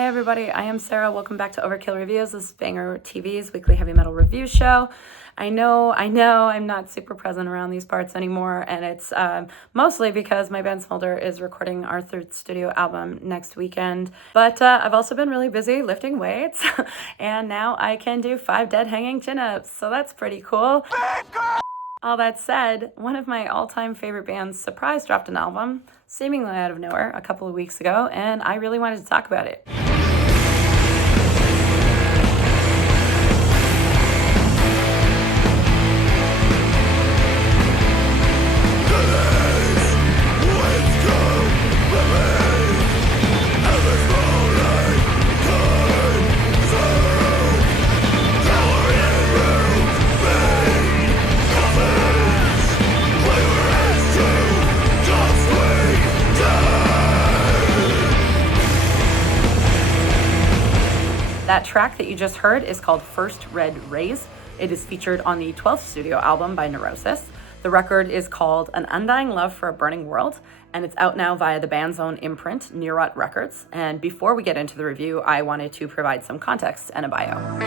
Hey everybody, I am Sarah. Welcome back to Overkill Reviews. This is BangerTV's weekly heavy metal review show. I know, I'm not super present around these parts anymore, and it's mostly because my band Smolder is recording our third studio album next weekend. But I've also been really busy lifting weights, and now I can do 5 dead hanging chin-ups, so that's pretty cool. All that said, one of my all-time favorite bands surprise dropped an album, seemingly out of nowhere, a couple of weeks ago, and I really wanted to talk about it. That track that you just heard is called First Red Rays. It is featured on the 12th studio album by Neurosis. The record is called An Undying Love for a Burning World, and it's out now via the band's own imprint, Neurot Records. And before we get into the review, I wanted to provide some context and a bio.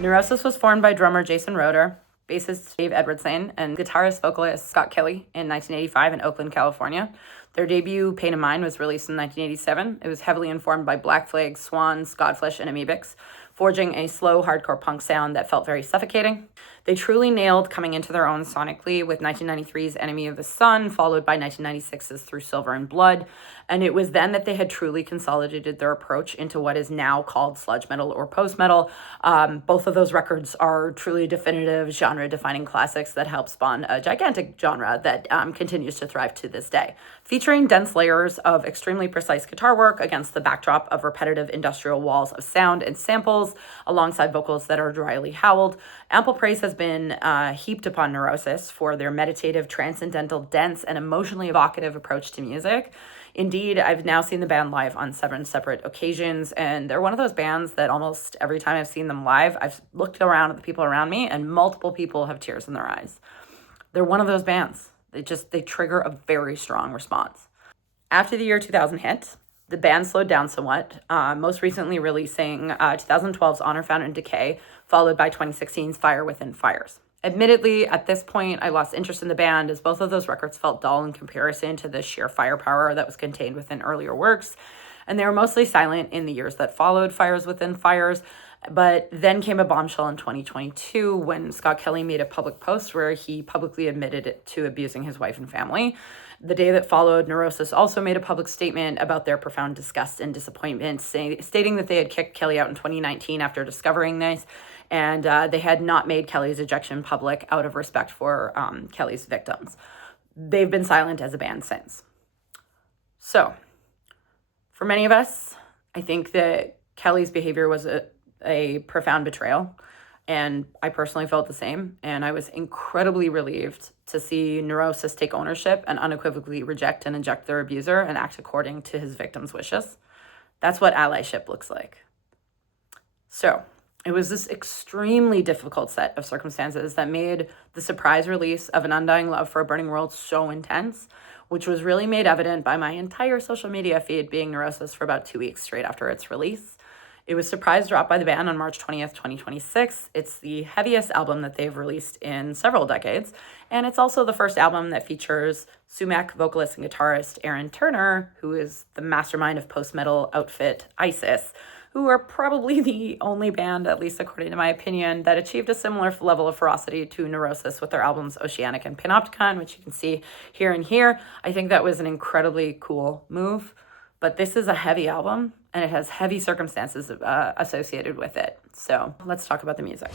Neurosis was formed by drummer Jason Roeder, bassist Dave Edwardson, and guitarist vocalist Scott Kelly in 1985 in Oakland, California. Their debut, Pain of Mind, was released in 1987. It was heavily informed by Black Flag, Swans, Godflesh, and Amoebics, forging a slow hardcore punk sound that felt very suffocating. They truly nailed coming into their own sonically with 1993's Enemy of the Sun, followed by 1996's Through Silver and Blood. And it was then that they had truly consolidated their approach into what is now called sludge metal or post-metal. Both of those records are truly definitive genre-defining classics that help spawn a gigantic genre that continues to thrive to this day. Featuring dense layers of extremely precise guitar work against the backdrop of repetitive industrial walls of sound and samples, alongside vocals that are dryly howled, ample praise has been heaped upon Neurosis for their meditative, transcendental, dense, and emotionally evocative approach to music. Indeed, I've now seen the band live on 7 separate occasions, and they're one of those bands that almost every time I've seen them live, I've looked around at the people around me, and multiple people have tears in their eyes. They're one of those bands. They trigger a very strong response. After the year 2000 hit, the band slowed down somewhat, most recently releasing 2012's Honor Found in Decay, followed by 2016's Fire Within Fires. Admittedly, at this point, I lost interest in the band as both of those records felt dull in comparison to the sheer firepower that was contained within earlier works, and they were mostly silent in the years that followed Fires Within Fires. But then came a bombshell in 2022 when Scott Kelly made a public post where he publicly admitted to abusing his wife and family. The day that followed, Neurosis also made a public statement about their profound disgust and disappointment, stating that they had kicked Kelly out in 2019 after discovering this, and they had not made Kelly's ejection public out of respect for Kelly's victims. They've been silent as a band since. So, for many of us, I think that Kelly's behavior was a profound betrayal, and I personally felt the same, and I was incredibly relieved to see Neurosis take ownership and unequivocally reject and eject their abuser and act according to his victim's wishes. That's what allyship looks like. So, it was this extremely difficult set of circumstances that made the surprise release of An Undying Love for a Burning World so intense, which was really made evident by my entire social media feed being Neurosis for about 2 weeks straight after its release. It was surprise dropped by the band on March 20th, 2026. It's the heaviest album that they've released in several decades, and it's also the first album that features sumac vocalist and guitarist Aaron Turner, who is the mastermind of post-metal outfit ISIS, who are probably the only band, at least according to my opinion, that achieved a similar level of ferocity to Neurosis with their albums Oceanic and Panopticon, which you can see here and here. I think that was an incredibly cool move, but this is a heavy album, and it has heavy circumstances associated with it. So let's talk about the music.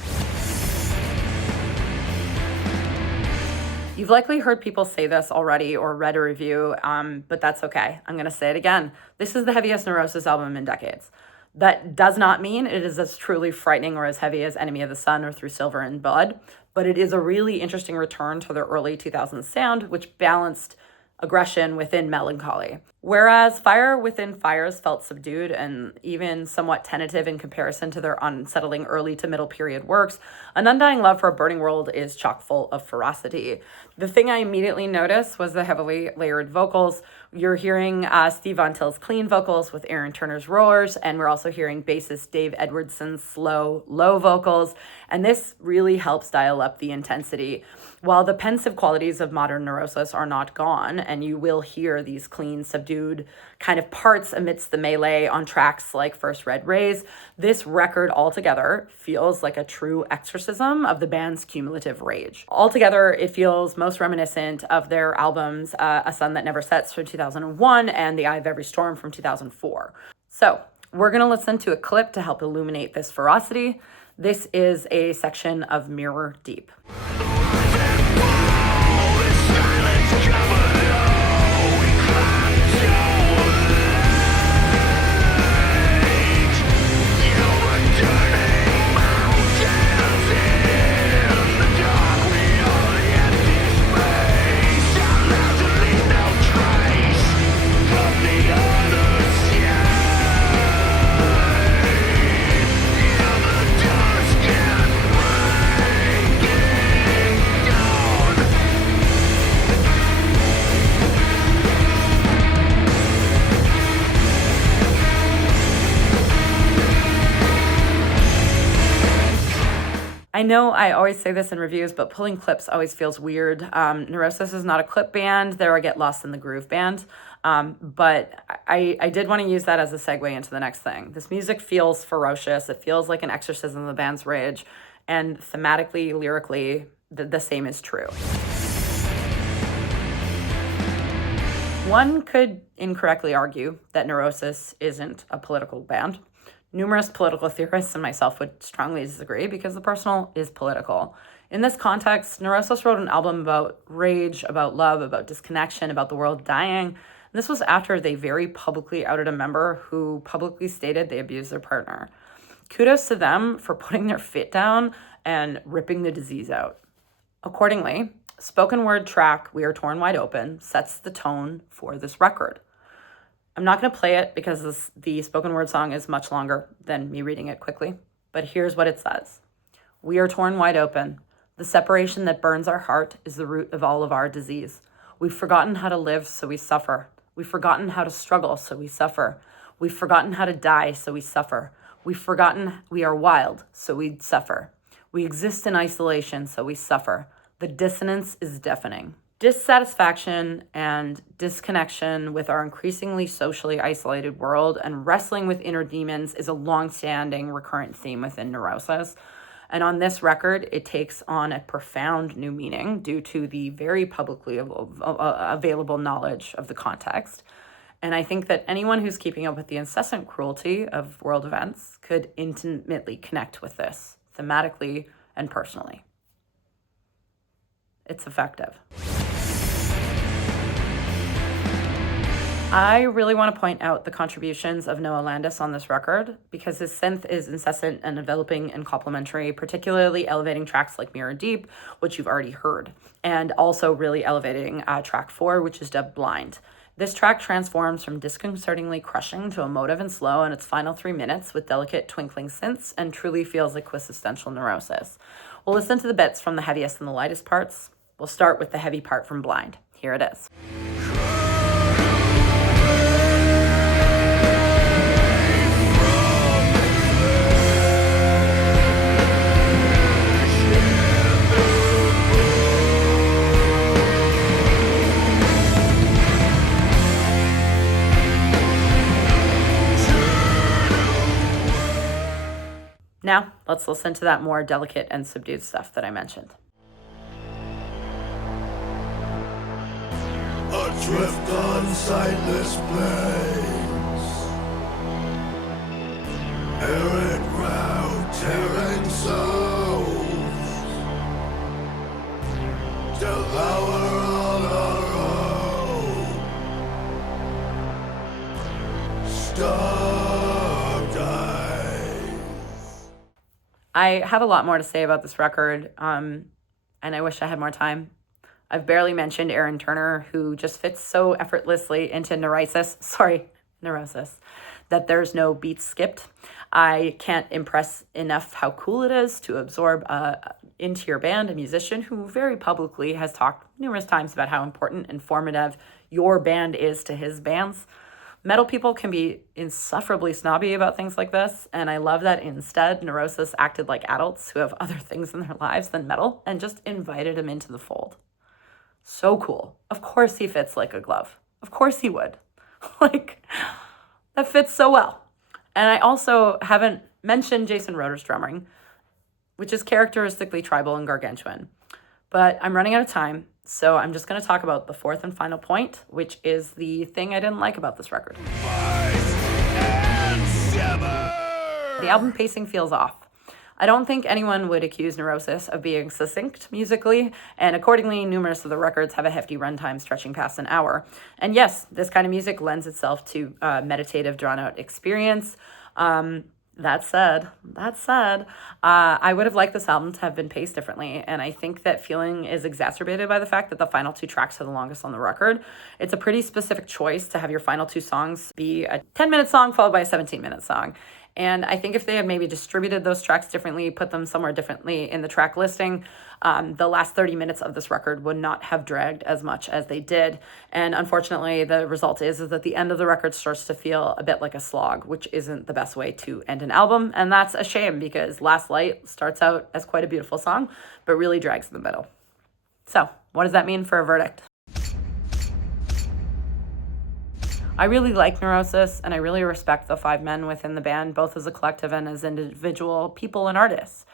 You've likely heard people say this already or read a review, but that's okay. I'm going to say it again. This is the heaviest Neurosis album in decades. That does not mean it is as truly frightening or as heavy as Enemy of the Sun or Through Silver and Blood, but it is a really interesting return to their early 2000s sound, which balanced aggression within melancholy. Whereas Fire Within Fires felt subdued and even somewhat tentative in comparison to their unsettling early to middle period works, An Undying Love for a Burning World is chock full of ferocity. The thing I immediately noticed was the heavily layered vocals. You're hearing Steve Von Till's clean vocals with Aaron Turner's roars, and we're also hearing bassist Dave Edwardson's slow, low vocals, and this really helps dial up the intensity. While the pensive qualities of modern Neurosis are not gone, and you will hear these clean, subdued kind of parts amidst the melee on tracks like First Red Rays, this record altogether feels like a true exorcism of the band's cumulative rage. Altogether, it feels most reminiscent of their albums A Sun That Never Sets from 2001 and The Eye of Every Storm from 2004. So, we're going to listen to a clip to help illuminate this ferocity. This is a section of Mirror Deep. I know I always say this in reviews, but pulling clips always feels weird. Neurosis is not a clip band. They're a Get Lost in the Groove band. But I did want to use that as a segue into the next thing. This music feels ferocious. It feels like an exorcism of the band's rage. And thematically, lyrically, the same is true. One could incorrectly argue that Neurosis isn't a political band. Numerous political theorists and myself would strongly disagree because the personal is political. In this context, Neurosis wrote an album about rage, about love, about disconnection, about the world dying. This was after they very publicly outed a member who publicly stated they abused their partner. Kudos to them for putting their foot down and ripping the disease out. Accordingly, spoken word track We Are Torn Wide Open sets the tone for this record. I'm not going to play it because the spoken word song is much longer than me reading it quickly, but here's what it says. We are torn wide open. The separation that burns our heart is the root of all of our disease. We've forgotten how to live, so we suffer. We've forgotten how to struggle, so we suffer. We've forgotten how to die, so we suffer. We've forgotten we are wild, so we suffer. We exist in isolation, so we suffer. The dissonance is deafening. Dissatisfaction and disconnection with our increasingly socially isolated world and wrestling with inner demons is a long-standing recurrent theme within Neurosis. And on this record, it takes on a profound new meaning due to the very publicly available knowledge of the context. And I think that anyone who's keeping up with the incessant cruelty of world events could intimately connect with this, thematically and personally. It's effective. I really want to point out the contributions of Noah Landis on this record because his synth is incessant and enveloping and complementary, particularly elevating tracks like Mirror Deep, which you've already heard, and also really elevating track 4, which is dubbed Blind. This track transforms from disconcertingly crushing to emotive and slow in its final 3 minutes with delicate twinkling synths and truly feels like quintessential Neurosis. We'll listen to the bits from the heaviest and the lightest parts. We'll start with the heavy part from Blind. Here it is. Now, let's listen to that more delicate and subdued stuff that I mentioned. Adrift on sightless plains, errant round tearing souls, devour on our own, starved eyes. I have a lot more to say about this record, and I wish I had more time. I've barely mentioned Aaron Turner, who just fits so effortlessly into Neurosis, that there's no beats skipped. I can't impress enough how cool it is to absorb into your band a musician who very publicly has talked numerous times about how important and formative your band is to his bands. Metal people can be insufferably snobby about things like this, and I love that instead Neurosis acted like adults who have other things in their lives than metal and just invited him into the fold. So cool. Of course he fits like a glove. Of course he would. Like, that fits so well. And I also haven't mentioned Jason Roeder's drumming, which is characteristically tribal and gargantuan. But I'm running out of time, so I'm just going to talk about the fourth and final point, which is the thing I didn't like about this record. The album pacing feels off. I don't think anyone would accuse Neurosis of being succinct musically, and accordingly, numerous of the records have a hefty runtime stretching past an hour. And yes, this kind of music lends itself to meditative, drawn-out experience. That said, I would have liked this album to have been paced differently, and I think that feeling is exacerbated by the fact that the final two tracks are the longest on the record. It's a pretty specific choice to have your final two songs be a 10-minute song followed by a 17-minute song. And I think if they had maybe distributed those tracks differently, put them somewhere differently in the track listing, the last 30 minutes of this record would not have dragged as much as they did. And unfortunately, the result is that the end of the record starts to feel a bit like a slog, which isn't the best way to end an album. And that's a shame because Last Light starts out as quite a beautiful song, but really drags in the middle. So what does that mean for a verdict? I really like Neurosis, and I really respect the five men within the band, both as a collective and as individual people and artists.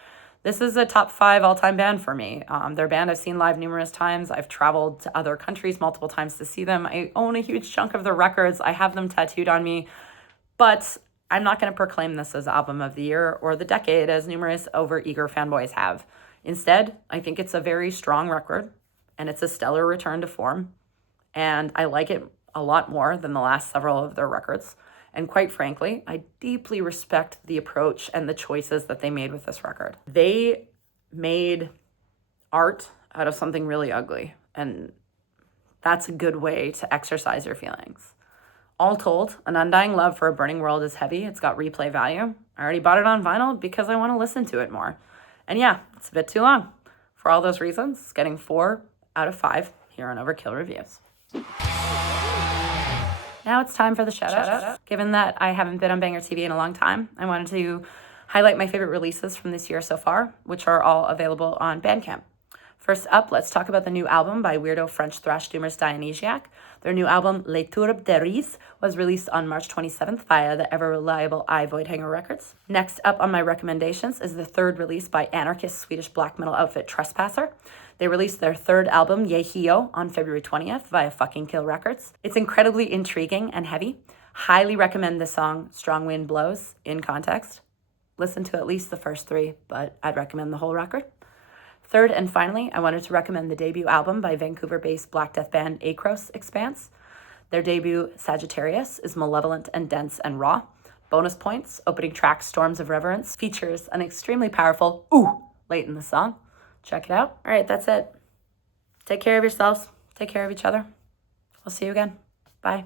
This is a top 5 all-time band for me. Their band I've seen live numerous times. I've traveled to other countries multiple times to see them. I own a huge chunk of their records. I have them tattooed on me. But I'm not going to proclaim this as album of the year or the decade as numerous overeager fanboys have. Instead, I think it's a very strong record, and it's a stellar return to form. And I like it a lot more than the last several of their records. And quite frankly, I deeply respect the approach and the choices that they made with this record. They made art out of something really ugly, and that's a good way to exercise your feelings. All told, An Undying Love for a Burning World is heavy. It's got replay value. I already bought it on vinyl because I want to listen to it more. And yeah, it's a bit too long. For all those reasons, it's getting 4 out of 5 here on Overkill Reviews. Now it's time for the shout-out. Given that I haven't been on BangerTV in a long time, I wanted to highlight my favorite releases from this year so far, which are all available on Bandcamp. First up, let's talk about the new album by weirdo French thrash doomers Dionayesque. Their new album, Tourbe Des Reves, was released on March 27th via the ever-reliable Voidhanger Records. Next up on my recommendations is the third release by anarchist Swedish black metal outfit Trespasser. They released their third album, Yehio, on February 20th via Fucking Kill Records. It's incredibly intriguing and heavy. Highly recommend the song Strong Wind Blows in context. Listen to at least the first 3, but I'd recommend the whole record. Third and finally, I wanted to recommend the debut album by Vancouver-based Black Death band Akyros Expanse. Their debut, Sagittarius, is malevolent and dense and raw. Bonus points, opening track Storms of Reverence features an extremely powerful ooh late in the song. Check it out. All right, that's it. Take care of yourselves. Take care of each other. We'll see you again. Bye.